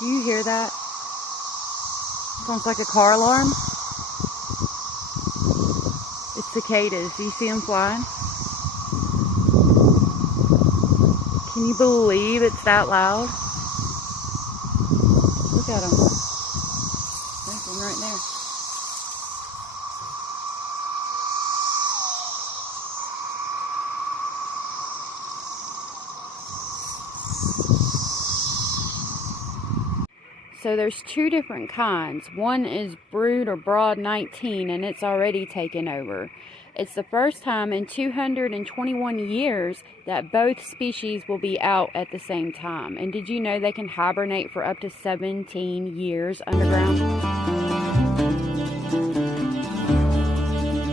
Do you hear that? Sounds like a car alarm. It's cicadas. Do you see them flying? Can you believe it's that loud? Look at them. There's one right there. So there's two different kinds. One is brood or broad 19, and it's already taken over. It's the first time in 221 years that both species will be out at the same time. And did you know they can hibernate for up to 17 years underground?